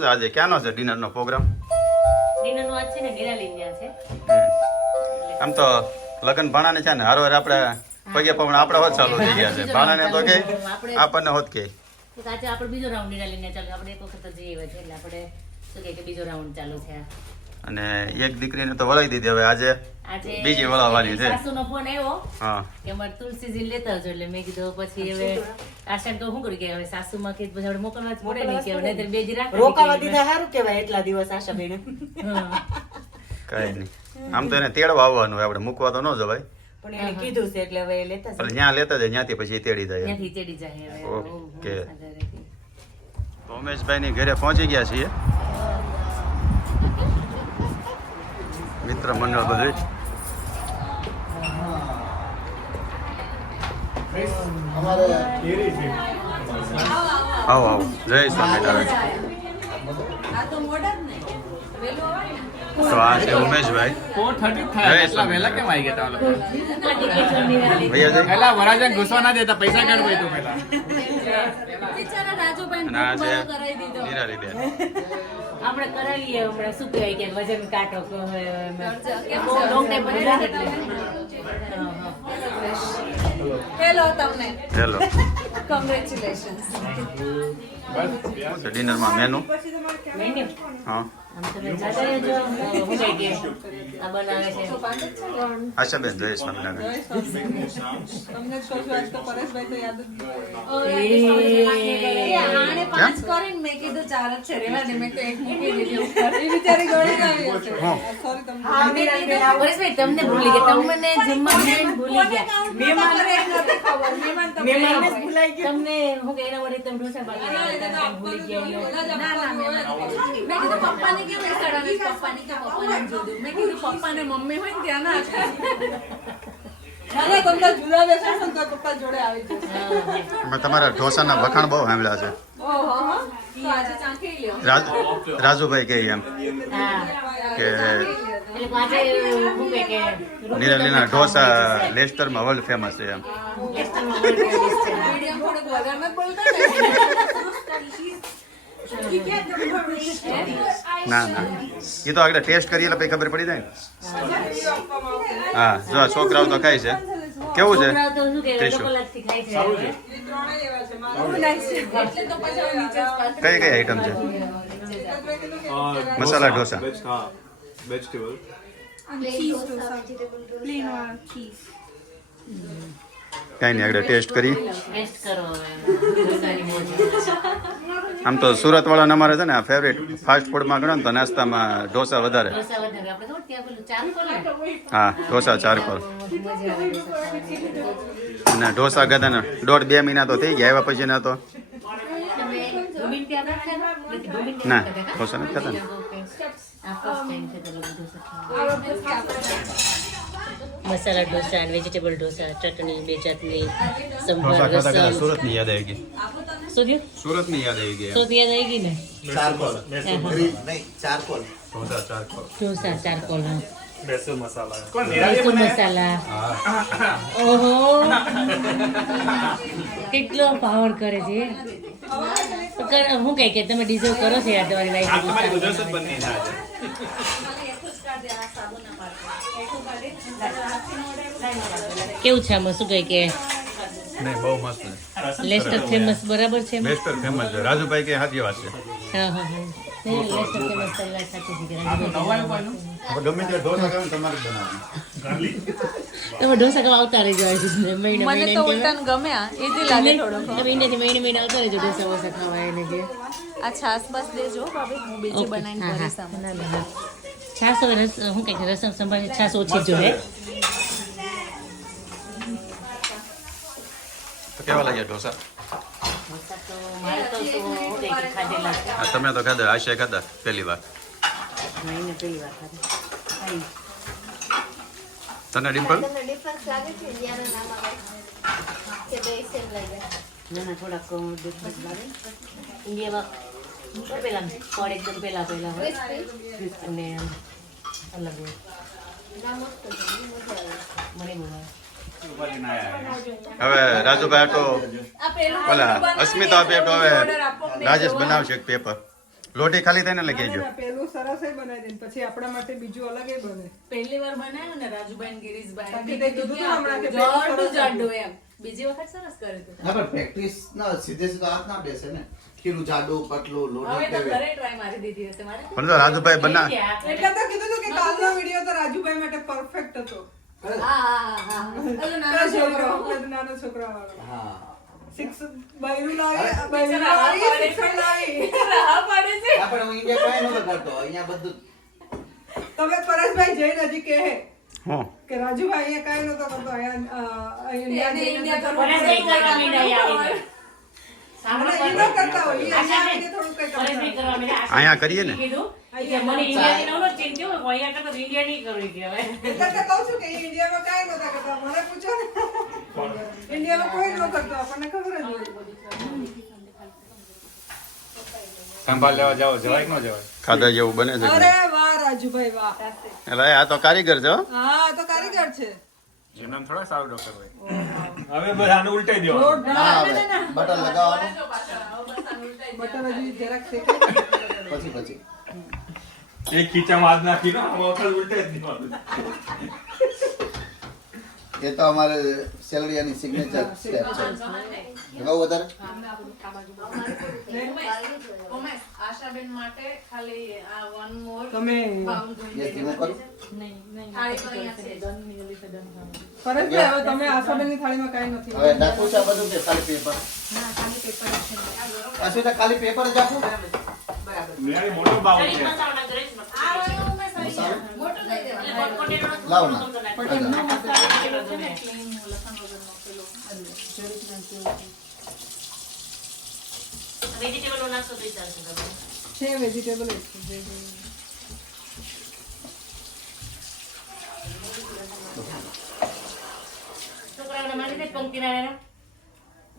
છે આજે ક્યાંનો છે ડિનરનો પ્રોગ્રામ? ડિનરનું આજ છે ને નિરાલીન્યા છે. આમ તો લગ્ન ભાણાને છે ને હારવાર આપણે પગે પગણ આપણે હોત ચાલુ થઈ ગયા છે. ભાણાને તો કે આપણને હોત કે આજે આપણે બીજો રાઉન્ડ નિરાલીન્યા ચાલુ. આપણે એક વખત જ જઈએ છે એટલે આપણે શું કહે કે બીજો રાઉન્ડ ચાલુ છે. અને એક દીકરીને તો વળાવી દીધી, હવે આજે બીજી વળાવવાની છે. સાસુનો ફોન આવ્યો હા કે અમારે તુલસીજી લેતા આવજો, એટલે મેં કીધું પછી હવે આશા તો શું કર્યું કે હવે સાસુમાં કે પછી આપણે મોકલવા જ પડે નહીં કે નહીંતર બે જ રાખે રોકાવા દીધા સારું કેવાય એટલા દિવસ આશાબેન. કઈ નહીં, આમ તો એને તેડવા આવવાનું હોય, આપણે મૂકવા તો ન જવાય. પણ એને કીધું છે એટલે હવે લેતા એટલે ત્યાં લેતા જાય, ત્યાંથી પછી તેડી જાય. ત્યાંથી ચડી જાય હવે. ઓકે, તો ઉમેશભાઈ ની ઘરે પહોંચી ગયા છીએ. મિત્ર મંડળ બધું આવો આવો, જય સ્વામિનારાયણ. તો આ છે ઉમેશભાઈ. 4:30 જય એટલા વહેલા કેમ આવી ગયા તા લોકો? ભૈયા જય. પહેલા વરાજન ઘૂસવા ના દેતા, પૈસા કાઢ તું પહેલા. અને આ છે નિરાલીબેન. આપણે કરાવીએ હમણાં શું કહેવાય કે વજન કાટો બહુ લોંગ ટાઈમ પછી જાય એટલે હેલો તમને હેલો. કોંગ્રેચ્યુલેશન્સ. ડિનરમાં મેનુ મેન્યુ હા આમ તમે જાતે જ શું કહે કે આ બનાવે છે. આશાબેન જય સ્વામિનારાયણ. તમને જ કહું છું, આજ તો પરેશભાઈ તો યાદ જ આણે 5 કરીને મેં કીધું 4 જ છે રેવા દે, મેં તો એક મૂકી દીધી ઉપર. એ બિચારી ગળી આવી હશે. સોરી તમને. પરેશભાઈ તમને ભૂલી ગયા, તમને જમવા ભૂલી ગયા. મહેમાન નથી ખબર. મહેમાન તો મહેમાનને જ ભૂલાઈ ગયું. તમને હું કે એના વડે તમે ઢોસા બાકી ભૂલી ગયા. મેં કીધું પપ્પાને કેમ બેસાડવાની? પપ્પાને કે પપ્પાને જોડું. મેં કીધું પપ્પાને મમ્મી હોય ને ત્યાં ના મને તમને જુદા બેસાડો ને તો પપ્પા જોડે આવી જશે. મેં તમારા ઢોસાના વખાણ બહુ સાંભળ્યા છે. ઓહો હો. તો આજે ચાખી લ્યો. રાજુભાઈ કહે એમ હા કે એટલે પાછે શું કહે કે નિરાલીના ઢોસા લેસ્ટરમાં વર્લ્ડ ફેમસ છે એમ. મીડિયમ થોડુંક વધારે નથી બોલતા ના ના, એ તો આગળ ટેસ્ટ કરીએ એટલે પછી ખબર પડી જાય ને. હા જો આ છોકરાઓ તો ખાય છે. કેવું છે? છોકરાઓ તો શું કે ટેસ્ટ કલાકથી ખાય છે. એટલે તો પછી હવે નીચે જ પાછળ. કઈ કઈ આઈટમ છે? મસાલા ઢોસા. vegetable. કઈ નહીં, આગળ ટેસ્ટ કરી. ટેસ્ટ કરો હવે ઢોસાની મોજ. આમ તો સુરત વાળાને અમારે છે ને ફેવરેટ ફાસ્ટ ફૂડમાં ગણો ને તો નાસ્તામાં ઢોસા વધારે. ઢોસા વધારે આપણે ખબર ત્યાં પેલું ચાલુ કરો ને હા ઢોસા ચારકોર. મજા આવે ઢોસા ખાવાની. અને ઢોસા ગધાના 1.5-2 મહિના તો થઈ ગયા, આવ્યા પછી ના તો તમે ડુબીન ત્યાં ખાધા? નથી, ડુબીન ત્યાં ના ખાધા? ઢોસા નથી ખાતા ને. આ first time છે તમે ઢોસા ખાવા. મસાલા ઢોસા, વેજીટેબલ ઢોસા, ચટણી, બે ચટણી, સંભાર, રસમ. સુરતની યાદ આવી ગઈ. શું થયું? સુરતની યાદ આવી ગઈ. સુરત યાદ આવી ગઈ ને? ચારકોલ હા. નહીં ચારકોલ ઢોસા ચારકોર. ઢોસા ચારકોલ, હા. Besu masala. લસણ મસાલા. ઓહો કેટલો પાવર કરે છે. તો હું કહે કે તમે ડિઝર્વ કરો છો યાર તમારી આ તમારી વાઈફ. ગુજરાત જ બની છે આજે. કેવું છે આમાં શું કહે કે નહીં બહુ મસ્ત છે. લેસ્ટર ફેમસ બરાબર છે એમાં? બેસ્ટર ફેમસ છે. રાજુભાઈ કે સાચી વાત છે. હા હા હા નહીં, લેસ્ટર ફેમસ તારી વાત સાચી છે કે રાજુભાઈ ફેમસ છે. હવે ગમે તે ઢોસા ખાવ ને તમારે જ બનાવવાનું. તમે ઢોસા ખાવા આવતા રહેજો આ મહિને મને મહિને તો ઉલટાન ગમે આ ઈઝી લાગે થોડુંક. મહિનેથી મહિને આવતા રહેજો ઢોસા વોસા ખાવા એને કે આ છાસ બસ દેજો ભાભી, હું બીજી ઓકે. બનાવીને હા, કરીશ હા. આમાં. ના, ના, ના. છાસ હવે શું કહે છે રસમ સંભાળ છાસ ઓછી જોઈએ. તો કેવા લાગ્યા ઢોસા? મારે તો શું કહે કે ખાધેલા છે. આ તમે તો ખાધા, આશા ખાધા પહેલી વાર. મહિને પહેલી વાર ખાધા. તને ડિમ્પલ? ડિફરન્સ લાગે છે ઇન્ડિયાના નામ આવે કે બે સેમ લાગે. ના ના થોડાક ડિફરન્સ લાગે. ઇન્ડિયામાં પેલા ફળ એકદમ પહેલા હોય અને અલગ હોય. ના મસ્ત છે, મજા આવે. મને બહુ આવે. હવે રાજુભાઈ તો આ પેલું ઓલા બનાવીને અસ્મિતા પેટ હવે order આપો, મેં રાજેશ જોવા. બનાવશે એક પેપર. લોટી ખાલી થઈને લઈ કહેજો. પેલું સરસ બનાવી દે પછી આપણા માટે બીજું અલગ બને. પહેલી વાર બનાવ્યું ને રાજુભાઈ ને ગિરીશભાઈ બાકી તે કીધું તું હમણાં કે જાડું જાડું એમ બીજી વખત સરસ કર્યું હતું ના પણ પ્રેક્ટિસ ના સીધે સીધો હાથ ના બેસે ને ખીરું જાડું પતલું હવે લોટી તો કેવી ઘરે ટ્રાય મારી દીધી હશે મારે પણ જો રાજુભાઈ બના એટલે તો કીધું તું કે કાલનો વિડિયો તો રાજુભાઈ માટે પરફેક્ટ હતો. નાનો છોકરો વાળો. હા બૈરું લાવી શિક્ષણ લાવી. રાહ પાડે છે હા, પણ હું અહીંયા કઈ નતો કરતો અહીંયા બધું તમે પરેશભાઈ જઈને હજી કહે હું કે રાજુભાઈ અહીંયા કઈ નતો કરતો અહીંયા ઇન્ડિયા તો પરેશભાઈ કરવા માંડ્યા આવીને. ઈ ન કરતા હોય ઈ અહીંયા આવીને થોડું કઈ કરતા પરેશભાઈ કરવા માંડ્યા. અહીંયા કરીએ ને. કીધું કે મને ઇન્ડિયાની નવરો ચેન્જ થયો હોય, અહીંયા કરતા તો ઇન્ડિયા નહીં કરવી કે હવે. એટલે તો કહું છું કે ઈ ઇન્ડિયામાં કાંઈ નહોતા કરતા મને પૂછો ને ઇન્ડિયામાં કોઈ ન કરતો આપણને ખબર જ હોય. સંભાળ લેવા જાઓ જવાય કે ન જવાય ખાધા જેવું બને છે અરે વાહ રાજુભાઈ વાહ. એટલે આ તો કારીગર છે હો. હા આ તો કારીગર છે. એમ નામ થોડા સારું ડોક્ટર હોય હવે બધાને ઉલટાઈ દેવાનું. હા હવે બટર લગાવવાનું બટર હજી જરાક શેકે પછી એક ખીચામાં હાથ નાખી ને આમાં વખત ઉલટાઈ જ દેવાનું. એ તો અમારે સેલરિયાની સિગ્નેચર સ્ટેપ છે લગાવું વધારે આશાબેન માટે ખાલી આ વન મોર તમે ગેસ ધીમો કરો થાળી તો અહીંયા છે પરેશભાઈ હવે તમે આશાબેનની થાળીમાં કાંઈ નથી. હવે નાખવું છે આ બધું કે ખાલી પેપર અશ્વિતા ખાલી પેપર જ આપું મેં મોટો બાઉલ છે. મસાલા ઘરે જ મસાલો મોટું લઈ દેવાનું એટલે કોન્ટેનર લાવો ના વેજીટેબલ નાખશો તો ચાલશે તમે. છે વેજીટેબલ છોકરાઓને માની દે પંક્તિના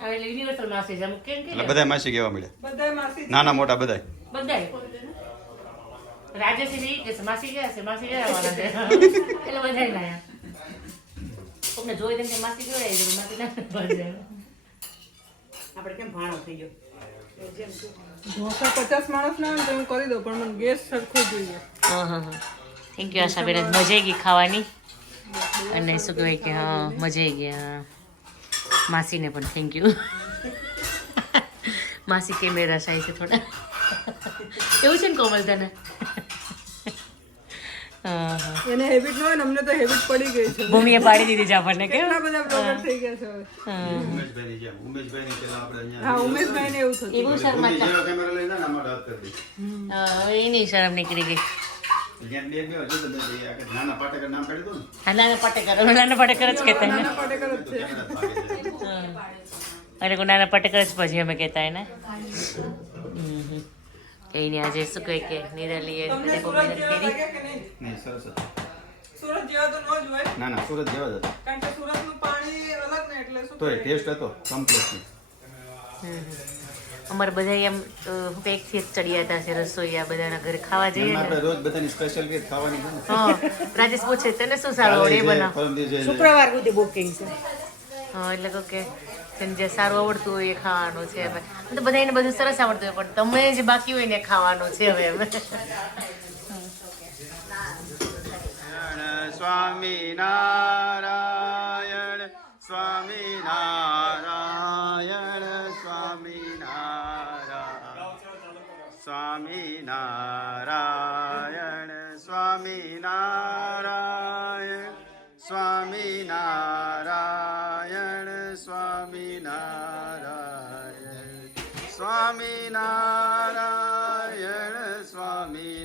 હવે એટલે યુનિવર્સલ માસી છે કેમ કે એટલે બધા માસી કહેવા મળ્યા. બધા માસી નાના મોટા બધા. બધાય રાજેશી કે માસી ગયા છે માસી ગયા વાળા છે એટલે બધાય લાયા કોકને જોઈ તેમ કે માસી કેવડાવી દે માસી ના ભજે. આપણે કેમ ભાણો થઈ ગયો ઢોસા 50 માણસ ના હોય તો હું કરી દઉં પણ મને ગેસ સરખો જોઈએ. થેન્ક યુ આશાબેન મજા આવી ગઈ ખાવાની અને શું કહેવાય કે હા મજા આવી ગઈ હા. માસીને પણ થેન્ક યુ માસી કેમેરા શાય છે થોડા એવું છે ને કોમલ તને એને હેબિટ ન હોય ને અમને તો હેબિટ પડી ગઈ છે. ભૂમિએ પાડી દીધી છે આપણને કેમ કેટલા બધા બ્લોગર થઈ ગયા છે હવે. ઉમેશભાઈની જેમ. ઉમેશભાઈની પેલા આપણે અહીંયા હા ઉમેશભાઈ ને એવું થતું. એ બહુ શર્મા ભૂમિ જેવો કેમેરો લઈને આને આમાં હાથ કરી દે. એની શરમ નીકળી ગઈ. જેમ બે બે હજુ તો બે આ કે નાના પાટેકર નામ કાઢી દો ને. હા નાના પાટેકર જ કહેતા ને નાના પાટેકર જ છે. કેમેરા જ ભાગે છે. અરે નાના પાટેકર જ પછી અમે કહેતા એને કઈ આજે શું કહે કે નિરાલીએ તમને બહુ સુરત મહેનત જેવા કરી. લાગે કે નહીં? નહીં સરસ હતું. સુરત જેવા તો ન જ હોય ના ના સુરત જેવા જ હતા. કારણ કે સુરતનું પાણી અલગ ને એટલે શું તોય કહેવાય? ટેસ્ટ હતો કમ્પ્લીટ. અમારે બધા એમ એક થી એક ચડિયા હતા છે રસોઈયા બધાના ઘરે ખાવા જઈએ ને આપણે રોજ બધાની સ્પેશિયલ રીત ખાવાની છે ને. હા રાજેશ પૂછે તને શું સારું આવડે એ કાલે છે, બનાવ પરમ દિવસે છે. શુક્રવાર સુધી બુકિંગ છે હા એટલે કહું કે તને જે સારું આવડતું હોય એ ખાવાનું છે હવે તો બધાને બધું સરસ આવડતું હોય પણ તમે જે બાકી હોય ને એ ખાવાનું છે હવે અમે સ્વામિનારાયણ સ્વામિનારાયણ સ્વામિનારાયણ સ્વામિનારાયણ સ્વામિનારાયણ સ્વામિનારાયણ સ્વામિનારાયણ સ્વામિનારાયણ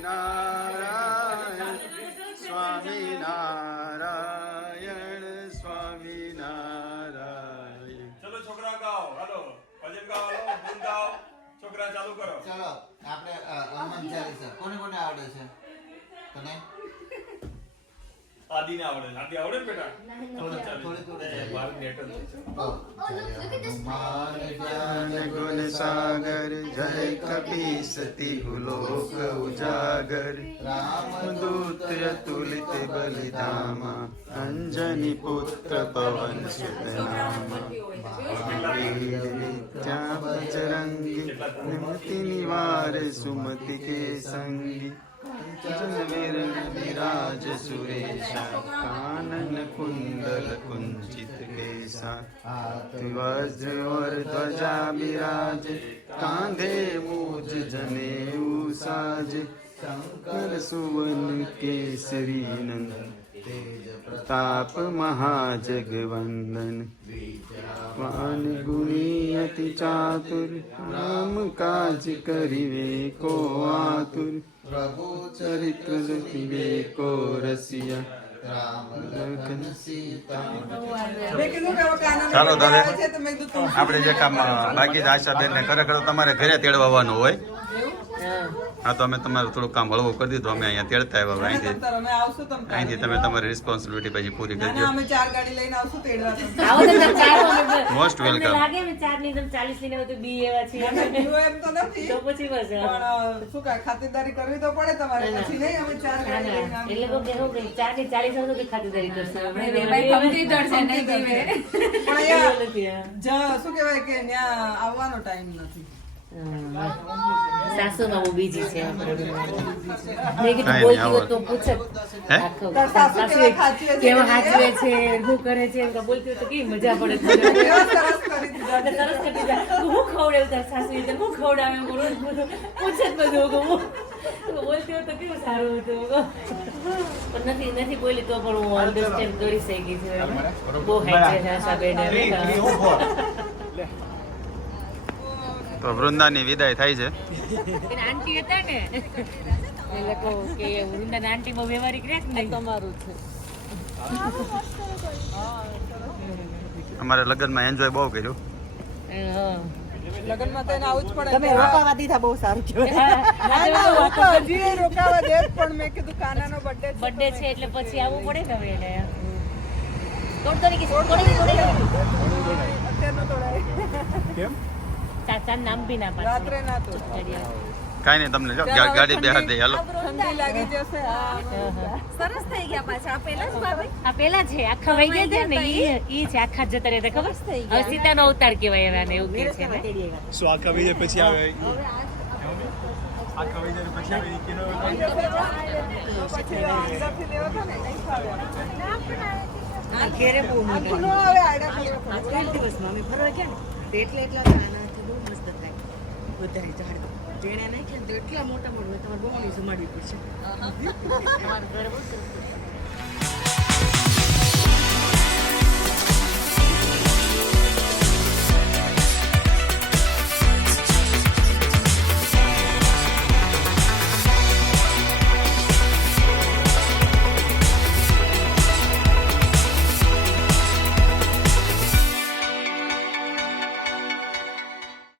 સ્વામિનારાયણ સ્વામિનારાયણ. ચલો છોકરા ગાઓ હાલો ભજન ગાઓ હાલો ધૂન ગાઓ છોકરા ચાલુ કરો. ચલો આપણે હનુમાન ચાલીસા કોને કોને આવડે છે તને આદિને આવડે આદિ આવડે ને બેટા મારું નેટ જ્ઞાન ગુણ સાગર જય કપીસતી લોક ઉજાગર રામદૂત અતુલિત બલિધામા અંજની પુત્ર પવન સુત નામા વિદ્યા બજરંગી નિમતિ નિવાર સુમતિ કે સંગી જનવીર વિરાજ સુરેશા કાનન કુંડલ કુંચિત કેસા વज्र और ध्वजा विराज कांधे मूज जनेऊ साज शंकर सुवन केसरी नंदन तेज प्रताप महाजगवंदन वान गुणी अति चातुर राम काज करिवे को आतुर प्रभु चरित्र रचिवे को रसिया राम लखन सीता મેં કીધું કે હવે કાનાનો ચાલો birthday તારે. આવે છે તો મેં કીધું તું આપણે જે કામ બાકી આશાબેન ને ખરેખર તમારે ઘરે તેડવાનું હોય હા હા તો અમે તમારું થોડું કામ હળવું કરી દીધું અમે અહીંયા તેડતા આવ્યા તમે અહીંથી તમ તાર, અમે આવશું તમ તાર. અહીંથી તમે તમારી રિસ્પોન્સિબિલિટી પછી પૂરી ના, કરજો ના, અમે 4 ગાડી લઈને આવશું તેડવા તમ તાર. આવો તો તમે ચાર વાગે Most તમને welcome. લાગે અમે 4 ની તમે 40 લઈને આવો તો બી એવા છીએ ના, ના, બીજું એમ તો નથી તો પછી બસ હા. પણ શું કાંઈ ખાતરદારી કરવી તો પડે તમારે પછી નહીં અમે 4 ના, ગાડી લઈને ના. આવીએ. એટલે કહું કે શું કે 4 ની 40 આવશે તો ખાતરદારી કરશે આપણે વેવાઈ વેવાઈ પણ અહીંયા નથી, હા. શું કહેવાય કે ત્યાં આવવાનો ટાઈમ નથી. સાસુમાં બહુ બીજી છે આપણે. મેં કીધું કાંઈ બોલતી નહીં, હોત તો પૂછે હે? આખું. તાર સાસુ સાસુએ કેવા સાચવે છે? કેવા સાચવે છે શું કરે છે એમ કે બોલતી હોય તો કેવી મજા પડે એવા સરસ કરી દીધા. તો સરસ કરી દીધા. હું ખવડાવું તાર સાસુએ તો હું ખવડાવે એમ રોજ બધું પૂછે જ બધું કે હું બોલતી હોય તો કેવું સારું હતું પણ નથી બોલી તો પણ હું અન્ડરસ્ટેન્ડ કરી શકી છું બહુ હેડ છે આશાબેન એમ. તો વૃંદાની વિદાય થાય છે એના આંટી હતા ને એટલે કહું કે વૃંદાના આંટી બહુ વ્યવહારિક રહે ને તમારું છે અમારે લગ્નમાં એન્જોય બહુ કર્યું લગ્નમાં તો એને આવું જ પડે. તમે રોકાવા દીધા બહુ સારું કહેવાય. ના, ના, હું તો હજી રોકાવા દે જ, પણ મેં કીધું કાનાનો birthday છે તો બર્થડે છે એટલે પછી આવવું પડે ને હવે એને તોડ તરીકે અત્યારનો તોડાય. ચાચા નામ બી ના પાડે રાત્રે ના તોડાય. કાંઈ નહીં તમને જો ગાડી બેહાર દે હાલો ઠંડી લાગી જશે. હા. સરસ થઈ ગયા પાછા આ પેલા જ ભાભી આ પેલા છે આખા વહી ગયા છે ને ઈ છે આખા જ જતા રહેતા ખબર હવે સીતાનો અવતાર કહેવાય હવે આને એવું કે છે ને શું આખા વિજય પછી આવે આખા વિજય પછી આવે પછી અંદરથી લેવો હતો ને, નહીં ફાવે. હા, ઘેરે બહુ મજા આખું ન આવે, આડા કરવા પડે. આવે. 12 દિવસમાં અમે ફરવા ગયા ને તો એટલા આનાથી બહુ મસ્ત થાય બધા ઝાડ ટેણા નાખ્યા ને તો એટલા મોટા મોટા હોય તમારે બહુ જમાડવી પડશે તમારું ઘર બહુ સરસ છે.